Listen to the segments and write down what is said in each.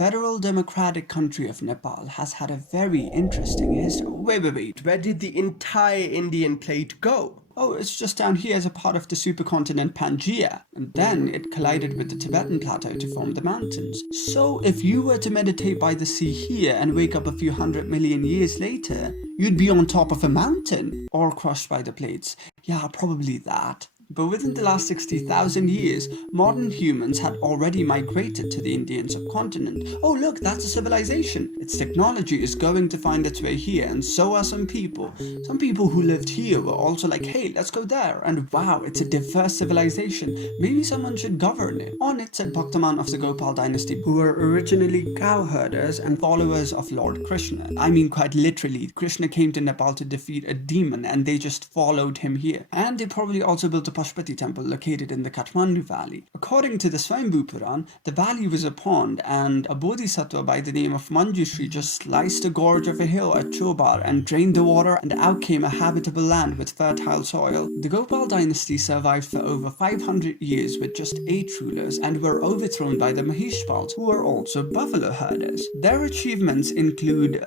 federal democratic country of Nepal has had a very interesting history. Wait, where did the entire Indian plate go? Oh, it's just down here as a part of the supercontinent Pangaea, and then it collided with the Tibetan plateau to form the mountains. So if you were to meditate by the sea here and wake up a few 100 million years later, you'd be on top of a mountain, or crushed by the plates. Yeah, probably that. But within the last 60,000 years, modern humans had already migrated to the Indian subcontinent. Oh look, that's a civilization. Its technology is going to find its way here, and so are some people. Some people who lived here were also like, hey, let's go there. And wow, it's a diverse civilization. Maybe someone should govern it. On it said Bhaktaman of the Gopal dynasty, who were originally cowherders and followers of Lord Krishna. I mean, quite literally, Krishna came to Nepal to defeat a demon and they just followed him here. And they probably also built a Pashupati temple located in the Kathmandu valley. According to the Swayambhu Puran, the valley was a pond and a bodhisattva by the name of Manjushri just sliced a gorge of a hill at Chobar and drained the water, and out came a habitable land with fertile soil. The Gopal dynasty survived for over 500 years with just 8 rulers and were overthrown by the Mahishpals, who were also buffalo herders. Their achievements include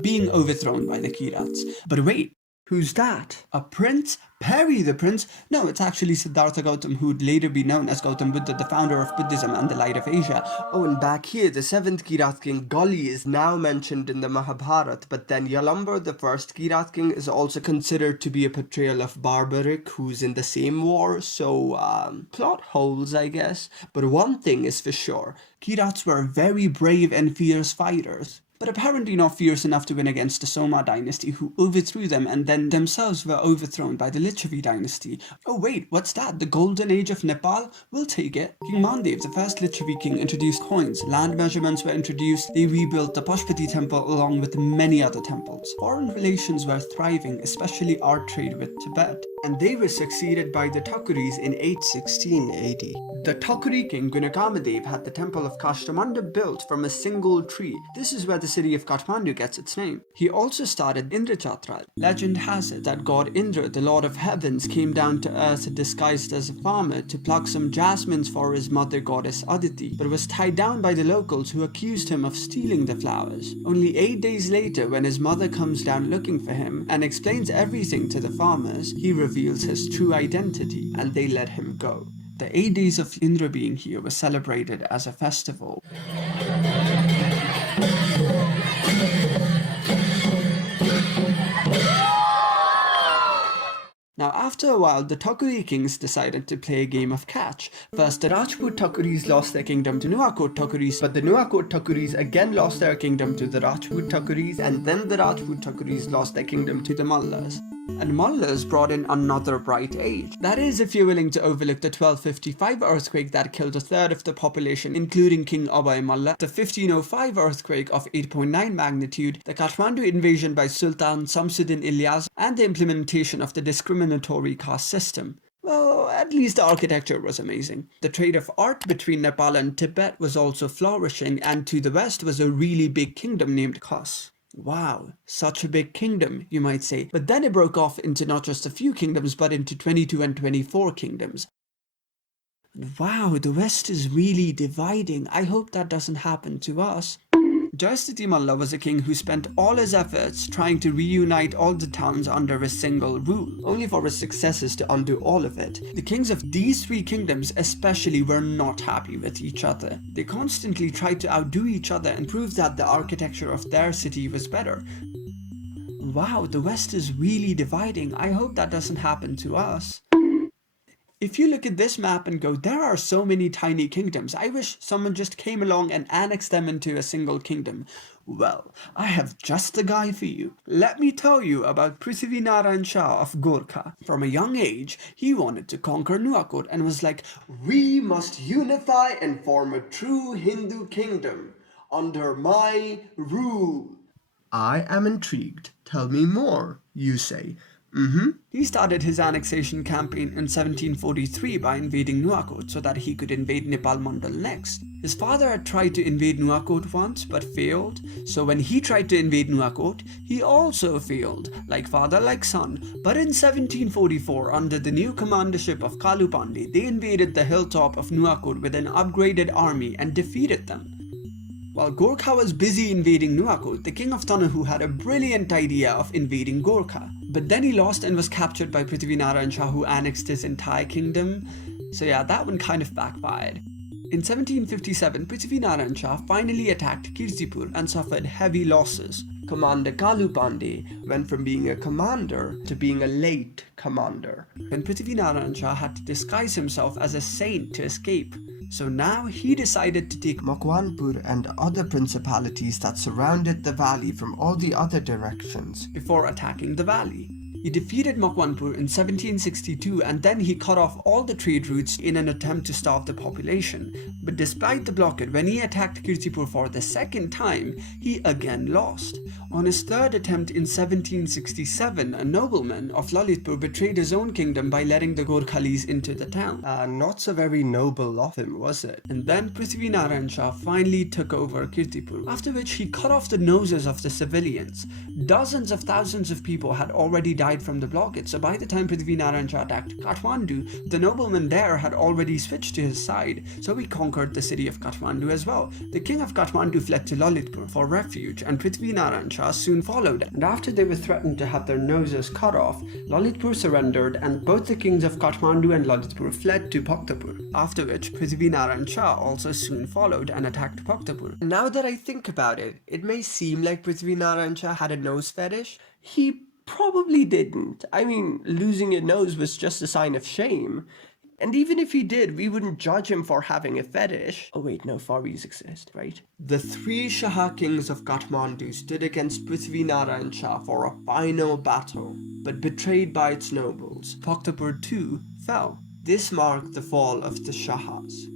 being overthrown by the Kirats. But wait, who's that? A prince? Peri the prince? No, it's actually Siddhartha Gautam, who would later be known as Gautam Buddha, the founder of Buddhism and the light of Asia. Oh, and back here, the 7th Kirat king, Gulli, is now mentioned in the Mahabharata, but then Yalambar, the 1st Kirat king, is also considered to be a portrayal of Barbaric, who's in the same war, so, plot holes, I guess. But one thing is for sure, Kirats were very brave and fierce fighters, but apparently not fierce enough to win against the Soma dynasty, who overthrew them and then themselves were overthrown by the Lichavi dynasty. Oh wait, what's that? The golden age of Nepal? We'll take it. King Mandev, the first Lichavi king, introduced coins, land measurements were introduced, they rebuilt the Pashupati temple along with many other temples. Foreign relations were thriving, especially art trade with Tibet, and they were succeeded by the Thakuris in 816 AD. The Thakuri king Gunakamadev had the temple of Kashtamanda built from a single tree. This is where the city of Kathmandu gets its name. He also started Indrachatra. Legend has it that god Indra, the lord of heavens, came down to earth disguised as a farmer to pluck some jasmines for his mother goddess Aditi, but was tied down by the locals who accused him of stealing the flowers. Only 8 days later, when his mother comes down looking for him and explains everything to the farmers, he reveals his true identity and they let him go. The 8 days of Indra being here was celebrated as a festival. Now after a while, the Thakuri kings decided to play a game of catch. First, the Rajput Thakuris lost their kingdom to Nuwakot Thakuris, but the Nuwakot Thakuris again lost their kingdom to the Rajput Thakuris, and then the Rajput Thakuris lost their kingdom to the Mallas. And Mallas brought in another bright age. That is, if you're willing to overlook the 1255 earthquake that killed a third of the population, including King Abhay Malla, the 1505 earthquake of 8.9 magnitude, the Kathmandu invasion by Sultan Samsuddin Ilyas, and the implementation of the discriminatory caste system. Well, at least the architecture was amazing. The trade of art between Nepal and Tibet was also flourishing, and to the west was a really big kingdom named Khas. Wow, such a big kingdom, you might say. But then it broke off into not just a few kingdoms, but into 22 and 24 kingdoms. Wow, the West is really dividing. I hope that doesn't happen to us. Jayasthiti Malla was a king who spent all his efforts trying to reunite all the towns under a single rule, only for his successors to undo all of it. The kings of these 3 kingdoms especially were not happy with each other. They constantly tried to outdo each other and prove that the architecture of their city was better. Wow, the West is really dividing. I hope that doesn't happen to us. If you look at this map and go, there are so many tiny kingdoms, I wish someone just came along and annexed them into a single kingdom. Well, I have just the guy for you. Let me tell you about Prithvi Narayan Shah of Gorkha. From a young age, he wanted to conquer Nuwakot and was like, we must unify and form a true Hindu kingdom under my rule. I am intrigued. Tell me more, you say. He started his annexation campaign in 1743 by invading Nuwakot so that he could invade Nepal Mandal next. His father had tried to invade Nuwakot once but failed, so when he tried to invade Nuwakot, he also failed, like father like son. But in 1744, under the new commandership of Kalu Pandey, they invaded the hilltop of Nuwakot with an upgraded army and defeated them. While Gorkha was busy invading Nuwakot, the king of Tanahu had a brilliant idea of invading Gorkha. But then he lost and was captured by Prithvinarayan Shah, who annexed his entire kingdom. So yeah, that one kind of backfired. In 1757, Prithvinarayan Shah finally attacked Kirtipur and suffered heavy losses. Commander Kalu Pandey went from being a commander to being a late commander. And Prithvinarayan Shah had to disguise himself as a saint to escape. So now he decided to take Makwanpur and other principalities that surrounded the valley from all the other directions before attacking the valley. He defeated Makwanpur in 1762 and then he cut off all the trade routes in an attempt to starve the population. But despite the blockade, when he attacked Kirtipur for the second time, he again lost. On his third attempt in 1767, a nobleman of Lalitpur betrayed his own kingdom by letting the Gorkhalis into the town. Not so very noble of him, was it? And then Prithvinarayan Shah finally took over Kirtipur, after which he cut off the noses of the civilians. Dozens of thousands of people had already died from the blockade, so by the time Prithvinarayan Shah attacked Kathmandu, the nobleman there had already switched to his side, so he conquered the city of Kathmandu as well. The king of Kathmandu fled to Lalitpur for refuge, and Prithvinarayan Shah soon followed, and after they were threatened to have their noses cut off, Lalitpur surrendered and both the kings of Kathmandu and Lalitpur fled to Bhaktapur, after which Prithvinarayan Shah also soon followed and attacked Bhaktapur. Now that I think about it, it may seem like Prithvinarayan Shah had a nose fetish. He probably didn't. I mean, losing a nose was just a sign of shame. And even if he did, we wouldn't judge him for having a fetish. Oh wait, no, Faris exist, right? The three Shah kings of Kathmandu stood against Prithvinarayan Shah for a final battle, but betrayed by its nobles, Bhaktapur too fell. This marked the fall of the Shahas.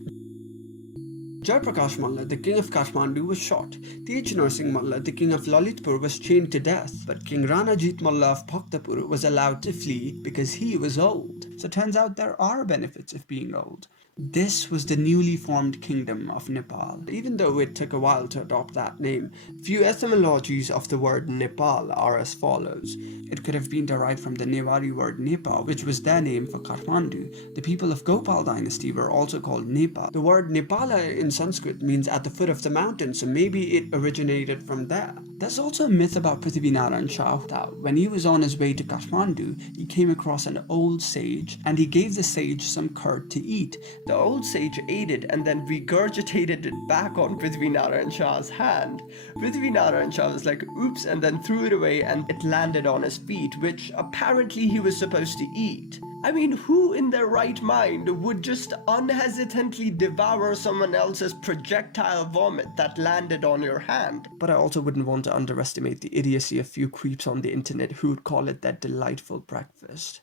Jaiprakash Malla, the king of Kathmandu, was shot. Tej Narsingh Malla, the king of Lalitpur, was chained to death, but King Ranajit Malla of Bhaktapur was allowed to flee because he was old. So turns out there are benefits of being old. This was the newly formed kingdom of Nepal, even though it took a while to adopt that name. Few etymologies of the word Nepal are as follows. It could have been derived from the Newari word Nepal, which was their name for Kathmandu. The people of Gopal dynasty were also called Nepal. The word Nepala in Sanskrit means at the foot of the mountain, so maybe it originated from there. There's also a myth about Prithvinarayan Shah that when he was on his way to Kathmandu, he came across an old sage and he gave the sage some curd to eat. The old sage ate it and then regurgitated it back on Prithvinarayan Shah's hand. Prithvinarayan Shah was like, oops, and then threw it away and it landed on his feet, which apparently he was supposed to eat. I mean, who in their right mind would just unhesitantly devour someone else's projectile vomit that landed on your hand? But I also wouldn't want to underestimate the idiocy of few creeps on the internet who would call it their delightful breakfast.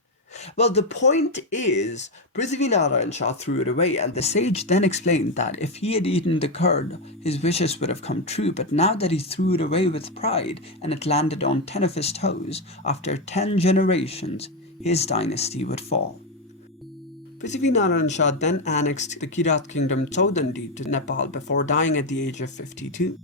Well, the point is, Prithvinarayan Shah threw it away, and the sage then explained that if he had eaten the curd, his wishes would have come true, but now that he threw it away with pride and it landed on 10 of his toes, after 10 generations, his dynasty would fall. Prithvinarayan Shah then annexed the Kirat kingdom Chaudandi to Nepal before dying at the age of 52.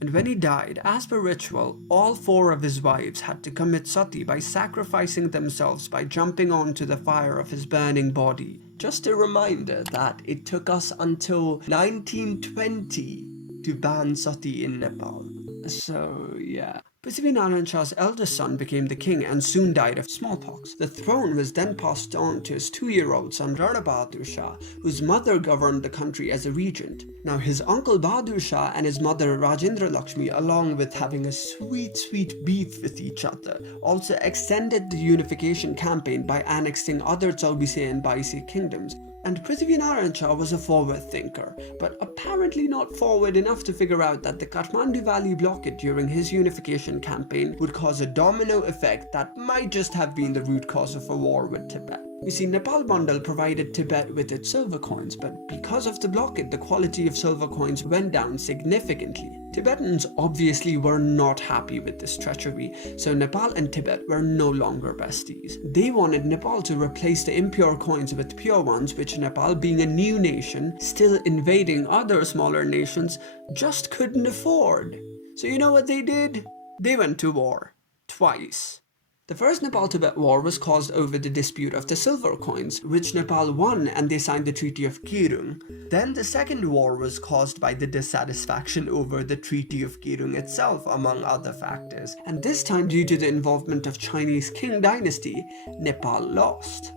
And when he died, as per ritual, all 4 of his wives had to commit sati by sacrificing themselves by jumping onto the fire of his burning body. Just a reminder that it took us until 1920 to ban sati in Nepal. So yeah. Prithvinarayan Shah's eldest son became the king and soon died of smallpox. The throne was then passed on to his 2-year-old son Rana Bahadur Shah, whose mother governed the country as a regent. Now his uncle Bahadur Shah and his mother Rajendra Lakshmi, along with having a sweet beef with each other, also extended the unification campaign by annexing other Chaubise and Baise kingdoms. And Prithvinarayan Shah was a forward thinker, but apparently not forward enough to figure out that the Kathmandu Valley blockade during his unification campaign would cause a domino effect that might just have been the root cause of a war with Tibet. You see, Nepal Mandal provided Tibet with its silver coins, but because of the blockade, the quality of silver coins went down significantly. Tibetans obviously were not happy with this treachery, so Nepal and Tibet were no longer besties. They wanted Nepal to replace the impure coins with pure ones, which Nepal, being a new nation, still invading other smaller nations, just couldn't afford. So you know what they did? They went to war. Twice. The first Nepal-Tibet War was caused over the dispute of the silver coins, which Nepal won and they signed the Treaty of Kirung. Then the second war was caused by the dissatisfaction over the Treaty of Kirung itself, among other factors. And this time, due to the involvement of Chinese Qing dynasty, Nepal lost.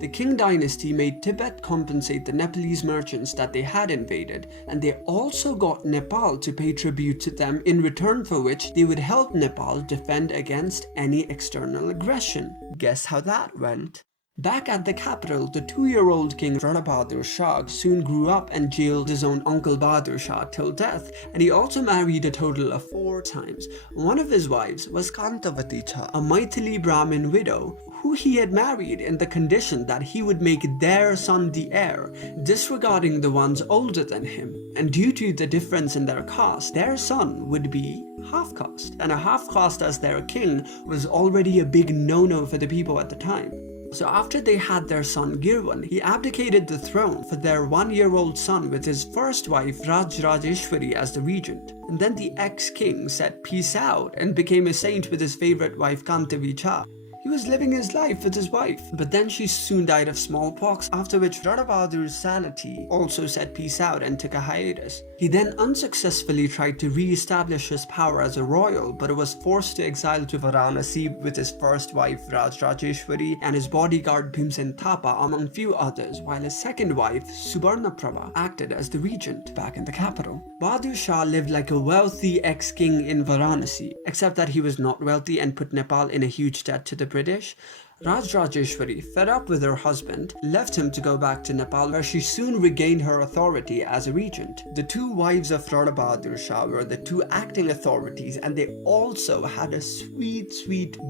The Qing dynasty made Tibet compensate the Nepalese merchants that they had invaded, and they also got Nepal to pay tribute to them, in return for which they would help Nepal defend against any external aggression. Guess how that went? Back at the capital, the 2-year-old king Rana Bahadur Shah soon grew up and jailed his own uncle Bahadur Shah till death, and he also married a total of 4 times. One of his wives was Kantavati Cha, a Maithili Brahmin widow, who he had married in the condition that he would make their son the heir, disregarding the ones older than him. And due to the difference in their caste, their son would be half-caste. And a half-caste as their king was already a big no-no for the people at the time. So after they had their son Girwan, he abdicated the throne for their 1-year-old son with his first wife Rajrajeshwari as the regent. And then the ex-king said peace out and became a saint with his favorite wife Kantavi Cha. He was living his life with his wife, but then she soon died of smallpox, after which Rana Bahadur's sanity also said peace out and took a hiatus. He then unsuccessfully tried to re-establish his power as a royal, but was forced to exile to Varanasi with his first wife Rajrajeshwari and his bodyguard Bhimsen Thapa among few others, while his second wife Subarnaprabha acted as the regent back in the capital. Bahadur Shah lived like a wealthy ex-king in Varanasi, except that he was not wealthy and put Nepal in a huge debt to the British. Rajrajeshwari, fed up with her husband, left him to go back to Nepal, where she soon regained her authority as a regent. The 2 wives of Rana Bahadur Shah were the 2 acting authorities, and they also had a sweet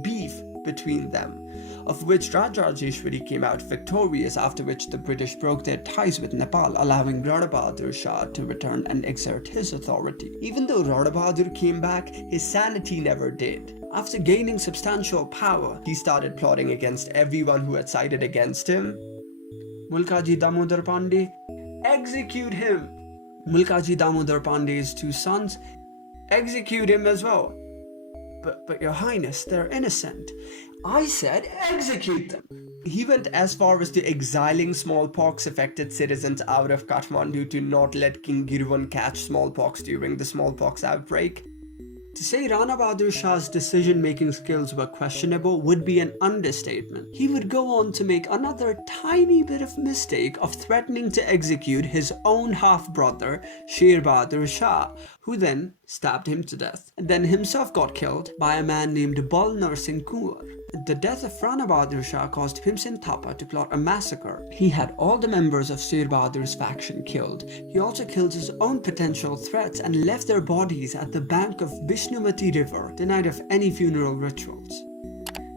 beef between them, of which Rajrajeshwari came out victorious, after which the British broke their ties with Nepal, allowing Rana Bahadur Shah to return and exert his authority. Even though Rana Bahadur came back, his sanity never did. After gaining substantial power, he started plotting against everyone who had sided against him. Mulkaji Damodar Pandey, execute him! Mulkaji Damodar Pandey's 2 sons, execute him as well. But your highness, they're innocent. I said execute them. He went as far as to exiling smallpox-affected citizens out of Kathmandu to not let King Girwan catch smallpox during the smallpox outbreak. To say Rana Bahadur Shah's decision-making skills were questionable would be an understatement. He would go on to make another tiny bit of mistake of threatening to execute his own half-brother, Sher Bahadur Shah, who then stabbed him to death, and then himself got killed by a man named Bal Narsingh Kunwar. The death of Rana Bahadur Shah caused Bhimsen Thapa to plot a massacre. He had all the members of Sher Bahadur's faction killed. He also killed his own potential threats and left their bodies at the bank of Bishnumati River the night of any funeral rituals.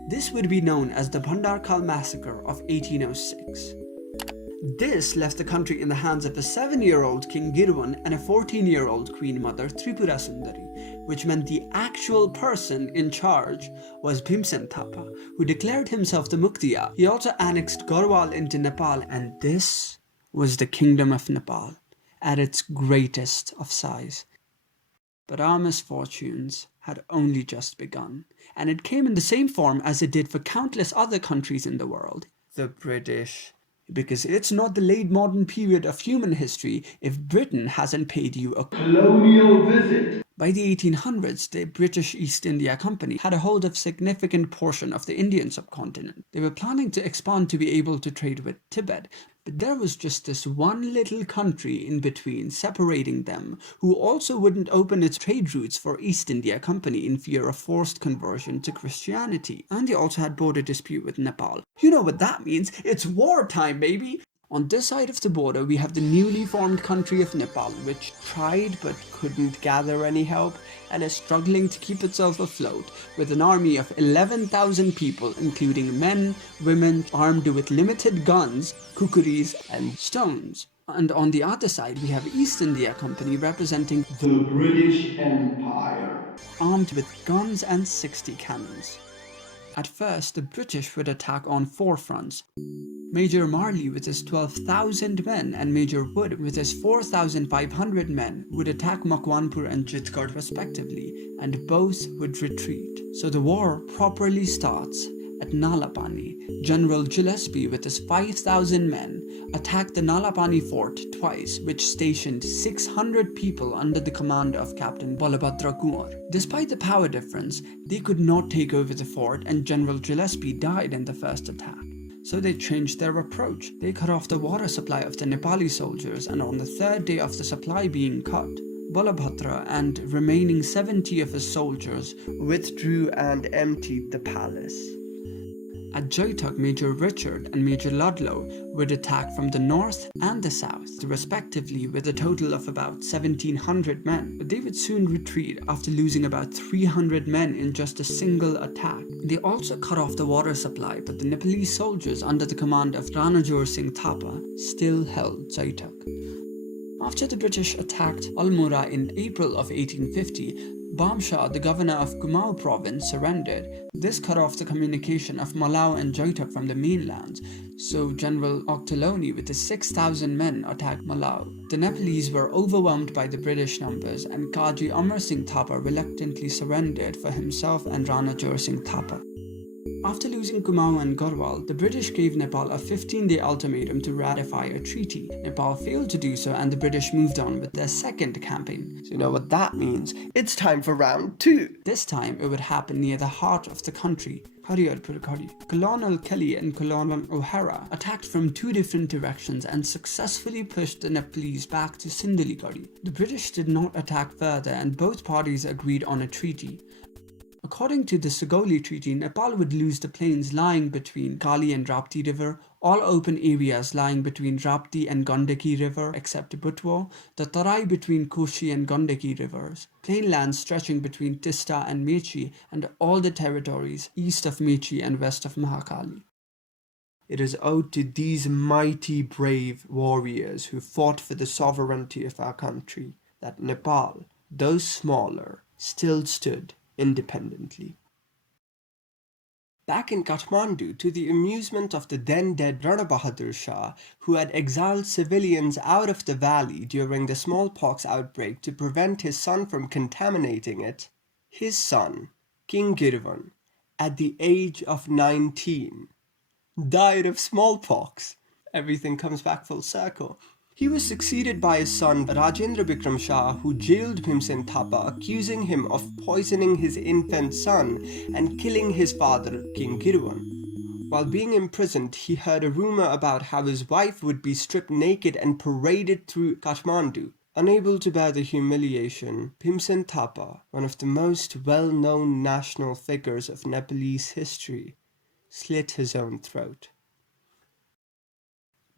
This would be known as the Bhandarkal Massacre of 1806. This left the country in the hands of a 7-year-old King Girwan and a 14-year-old Queen Mother Tripura Sundari, which meant the actual person in charge was Bhimsen Thapa, who declared himself the Muktiya. He also annexed Garhwal into Nepal, and this was the Kingdom of Nepal, at its greatest of size. But our misfortunes had only just begun, and it came in the same form as it did for countless other countries in the world. The British. Because it's not the late modern period of human history if Britain hasn't paid you a colonial visit. By the 1800s, the British East India Company had a hold of a significant portion of the Indian subcontinent. They were planning to expand to be able to trade with Tibet, but there was just this one little country in between separating them, who also wouldn't open its trade routes for East India Company in fear of forced conversion to Christianity. And they also had border dispute with Nepal. You know what that means? It's wartime, baby! On this side of the border, we have the newly formed country of Nepal, which tried but couldn't gather any help and is struggling to keep itself afloat, with an army of 11,000 people, including men, women, armed with limited guns, kukris, and stones. And on the other side, we have East India Company representing the British Empire, armed with guns and 60 cannons. At first, the British would attack on 4 fronts. Major Marley with his 12,000 men and Major Wood with his 4,500 men would attack Makwanpur and Chitgarh respectively, and both would retreat. So the war properly starts at Nalapani. General Gillespie with his 5,000 men attacked the Nalapani fort twice, which stationed 600 people under the command of Captain Balabhadra Kumar. Despite the power difference, they could not take over the fort, and General Gillespie died in the first attack. So they changed their approach. They cut off the water supply of the Nepali soldiers, and on the 3rd day of the supply being cut, Balabhadra and remaining 70 of his soldiers withdrew and emptied the palace. At Jaitak, Major Richard and Major Ludlow would attack from the north and the south, respectively, with a total of about 1,700 men. But they would soon retreat after losing about 300 men in just a single attack. They also cut off the water supply, but the Nepalese soldiers under the command of Rana Jor Singh Thapa still held Jaitak. After the British attacked Almora in April of 1850, Bamshah, the governor of Kumaon province, surrendered. This cut off the communication of Malau and Jaitak from the mainland, so General Ochterlony with his 6,000 men attacked Malau. The Nepalese were overwhelmed by the British numbers, and Kaji Amar Singh Thapa reluctantly surrendered for himself and Rana Jor Singh Thapa. After losing Kumaon and Garhwal, the British gave Nepal a 15-day ultimatum to ratify a treaty. Nepal failed to do so, and the British moved on with their second campaign. So you know what that means? It's time for round 2. This time it would happen near the heart of the country, Hariarpur Khadi. Colonel Kelly and Colonel O'Hara attacked from 2 different directions and successfully pushed the Nepalese back to Sindaliguri. The British did not attack further, and both parties agreed on a treaty. According to the Sugoli Treaty, Nepal would lose the plains lying between Kali and Rapti River, all open areas lying between Rapti and Gandaki River except Butwa, the Tarai between Koshi and Gandaki Rivers, plain lands stretching between Tista and Mechi, and all the territories east of Mechi and west of Mahakali. It is owed to these mighty brave warriors who fought for the sovereignty of our country that Nepal, though smaller, still stood independently. Back in Kathmandu, to the amusement of the then dead Rana Bahadur Shah, who had exiled civilians out of the valley during the smallpox outbreak to prevent his son from contaminating it, his son, King Girvan, at the age of 19, died of smallpox. Everything comes back full circle. He was succeeded by his son Rajendra Bikram Shah, who jailed Bhimsen Thapa, accusing him of poisoning his infant son and killing his father, King Girvan. While being imprisoned, he heard a rumor about how his wife would be stripped naked and paraded through Kathmandu. Unable to bear the humiliation, Bhimsen Thapa, one of the most well-known national figures of Nepalese history, slit his own throat.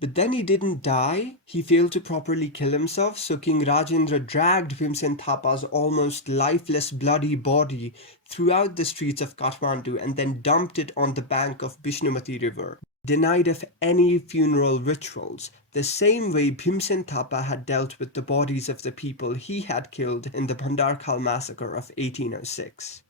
But then he didn't die. He failed to properly kill himself, so King Rajendra dragged Bhimsen Thapa's almost lifeless bloody body throughout the streets of Kathmandu and then dumped it on the bank of Bishnumati River, denied of any funeral rituals, the same way Bhimsen Thapa had dealt with the bodies of the people he had killed in the Bhandarkhal massacre of 1806.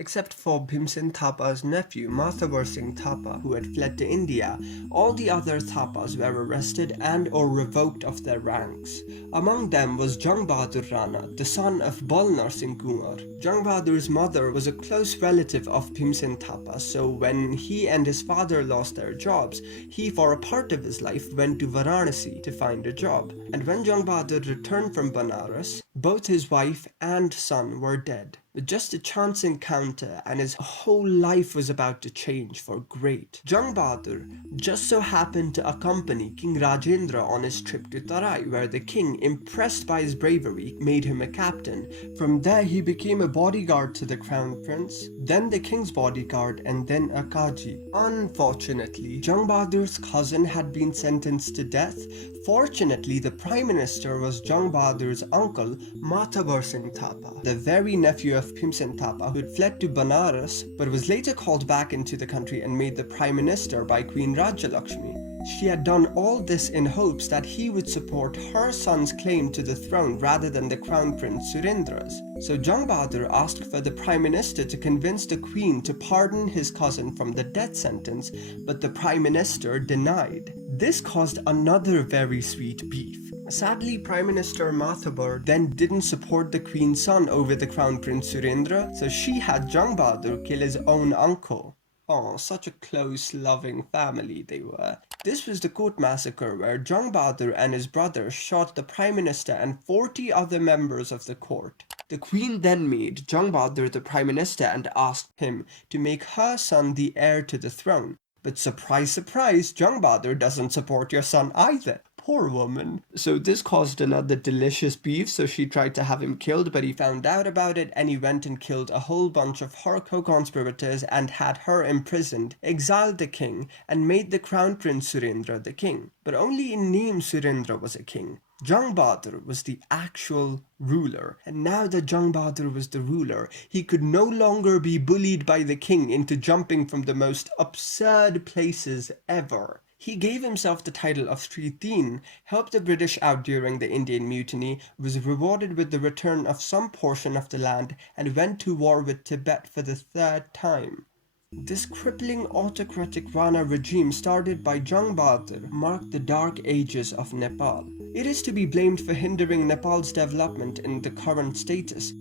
Except for Bhimsen Thapa's nephew, Mathavar Singh Thapa, who had fled to India, all the other Thapas were arrested and or revoked of their ranks. Among them was Jang Bahadur Rana, the son of Balnar Singh Kumar. Jang Bahadur's mother was a close relative of Bhimsen Thapa, so when he and his father lost their jobs, he for a part of his life went to Varanasi to find a job. And when Jang Bahadur returned from Banaras, both his wife and son were dead. With just a chance encounter, and his whole life was about to change for great. Jang Bahadur just so happened to accompany King Rajendra on his trip to Tarai, where the king, impressed by his bravery, made him a captain. From there he became a bodyguard to the crown prince, then the king's bodyguard, and then a Kaji. Unfortunately, Jang Bahadur's cousin had been sentenced to death. Fortunately, the prime minister was Jang Bahadur's uncle, Mathavar Singh Thapa, the very nephew of Bhimsen Thapa, who had fled to Banaras but was later called back into the country and made the prime minister by Queen Rajya Lakshmi. She had done all this in hopes that he would support her son's claim to the throne rather than the Crown Prince Surendra's. So Jung Bahadur asked for the Prime Minister to convince the Queen to pardon his cousin from the death sentence, but the Prime Minister denied. This caused another very sweet beef. Sadly, Prime Minister Mathabar then didn't support the Queen's son over the Crown Prince Surendra, so she had Jung Bahadur kill his own uncle. Oh, such a close, loving family they were. This was the Kot massacre where Jung Bahadur and his brother shot the Prime Minister and 40 other members of the court. The Queen then made Jung Bahadur the Prime Minister and asked him to make her son the heir to the throne. But surprise, surprise, Jung Bahadur doesn't support your son either. Poor woman. So this caused another delicious beef, so she tried to have him killed, but he found out about it and he went and killed a whole bunch of her co-conspirators and had her imprisoned, exiled the king, and made the Crown Prince Surendra the king. But only in name Surendra was a king. Jung Bahadur was the actual ruler, and now that Jung Bahadur was the ruler, he could no longer be bullied by the king into jumping from the most absurd places ever. He gave himself the title of Sri-Teen, helped the British out during the Indian Mutiny, was rewarded with the return of some portion of the land, and went to war with Tibet for the third time. This crippling autocratic Rana regime started by Jung Bahadur marked the dark ages of Nepal. It is to be blamed for hindering Nepal's development in the current status.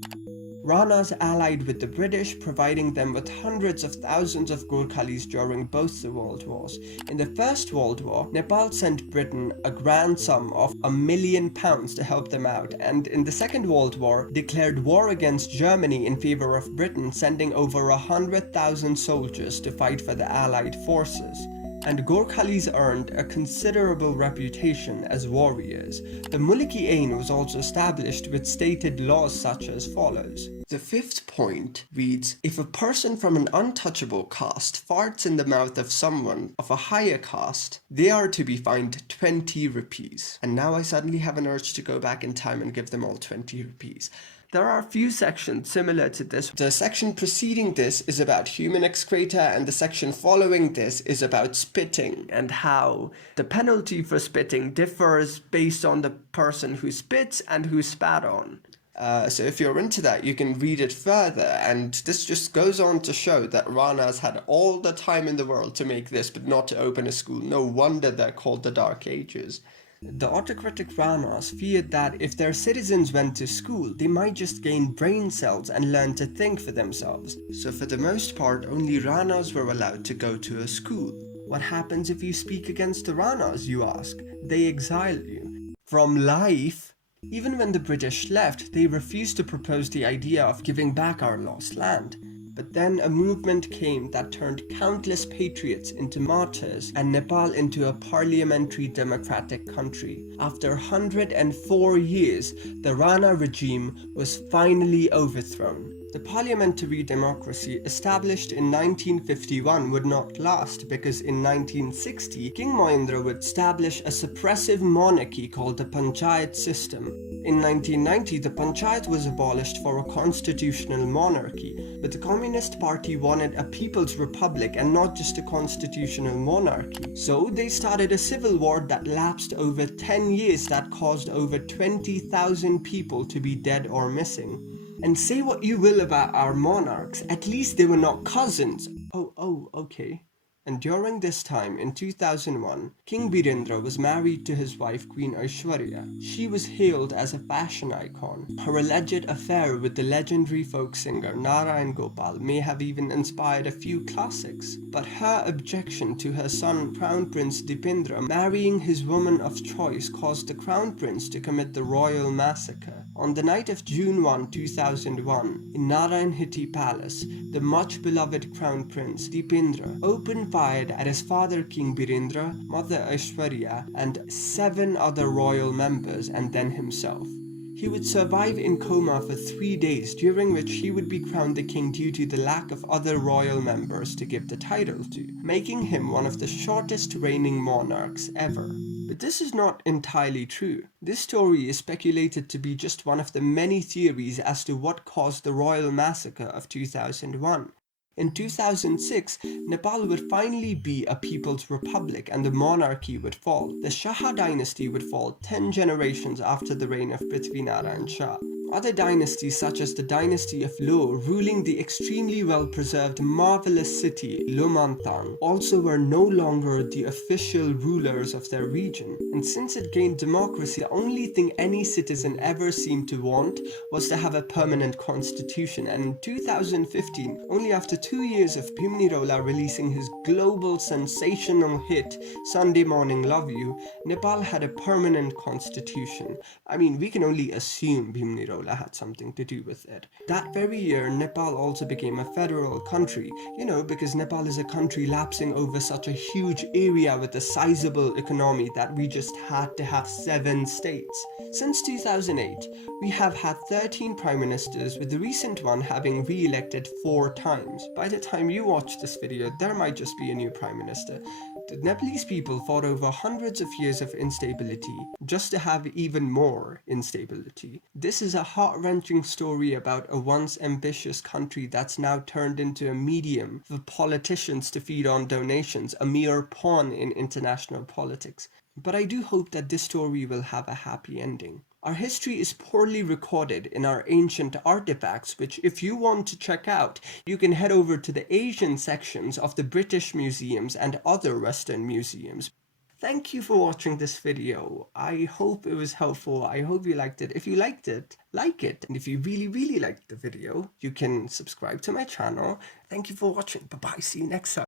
Ranas allied with the British, providing them with hundreds of thousands of Gorkhalis during both the world wars. In the First World War, Nepal sent Britain a grand sum of £1 million to help them out, and in the Second World War, declared war against Germany in favor of Britain, sending over 100,000 soldiers to fight for the Allied forces. And Gorkhalis earned a considerable reputation as warriors. The Mulki Ain was also established with stated laws such as follows. The fifth point reads, if a person from an untouchable caste farts in the mouth of someone of a higher caste, they are to be fined 20 rupees. And now I suddenly have an urge to go back in time and give them all 20 rupees. There are a few sections similar to this. The section preceding this is about human excreta, and the section following this is about spitting and how the penalty for spitting differs based on the person who spits and who spat on. So if you're into that, you can read it further, and this just goes on to show that Ranas had all the time in the world to make this, but not to open a school. No wonder they're called the Dark Ages. The autocratic Ranas feared that if their citizens went to school, they might just gain brain cells and learn to think for themselves. So for the most part, only Ranas were allowed to go to a school. What happens if you speak against the Ranas, you ask? They exile you. From life? Even when the British left, they refused to propose the idea of giving back our lost land. But then a movement came that turned countless patriots into martyrs and Nepal into a parliamentary democratic country. After 104 years, the Rana regime was finally overthrown. The parliamentary democracy established in 1951 would not last because in 1960, King Mohendra would establish a suppressive monarchy called the Panchayat system. In 1990, the Panchayat was abolished for a constitutional monarchy, but the Communist Party wanted a people's republic and not just a constitutional monarchy. So they started a civil war that lapsed over 10 years that caused over 20,000 people to be dead or missing. And say what you will about our monarchs, at least they were not cousins. Okay. And during this time, in 2001, King Birendra was married to his wife Queen Aishwarya. She was hailed as a fashion icon. Her alleged affair with the legendary folk singer Narayan Gopal may have even inspired a few classics. But her objection to her son Crown Prince Dipendra marrying his woman of choice caused the Crown Prince to commit the royal massacre. On the night of June 1, 2001, in Narayan Hitti Palace, the much beloved Crown Prince Dipendra opened fired at his father King Birendra, mother Aishwarya, and 7 other royal members and then himself. He would survive in coma for 3 days, during which he would be crowned the king due to the lack of other royal members to give the title to, making him one of the shortest reigning monarchs ever. But this is not entirely true. This story is speculated to be just one of the many theories as to what caused the royal massacre of 2001. In 2006, Nepal would finally be a people's republic and the monarchy would fall. The Shah dynasty would fall 10 generations after the reign of Prithvinarayan Shah. Other dynasties such as the dynasty of Lo, ruling the extremely well-preserved marvelous city Lumantang, also were no longer the official rulers of their region. And since it gained democracy, the only thing any citizen ever seemed to want was to have a permanent constitution. And in 2015, only after 2 years of Bhimni Rola releasing his global sensational hit Sunday Morning Love You, Nepal had a permanent constitution. I mean, we can only assume Bhimni Rola had something to do with it. That very year, Nepal also became a federal country, because Nepal is a country lapsing over such a huge area with a sizable economy that we just had to have 7 states. Since 2008, we have had 13 prime ministers, with the recent one having re-elected 4 times. By the time you watch this video, there might just be a new prime minister. The Nepalese people fought over hundreds of years of instability just to have even more instability. This is a heart-wrenching story about a once ambitious country that's now turned into a medium for politicians to feed on donations, a mere pawn in international politics. But I do hope that this story will have a happy ending. Our history is poorly recorded in our ancient artifacts, which if you want to check out, you can head over to the Asian sections of the British museums and other Western museums. Thank you for watching this video. I hope it was helpful. I hope you liked it. If you liked it, like it. And if you really liked the video, you can subscribe to my channel. Thank you for watching. Bye-bye. See you next time.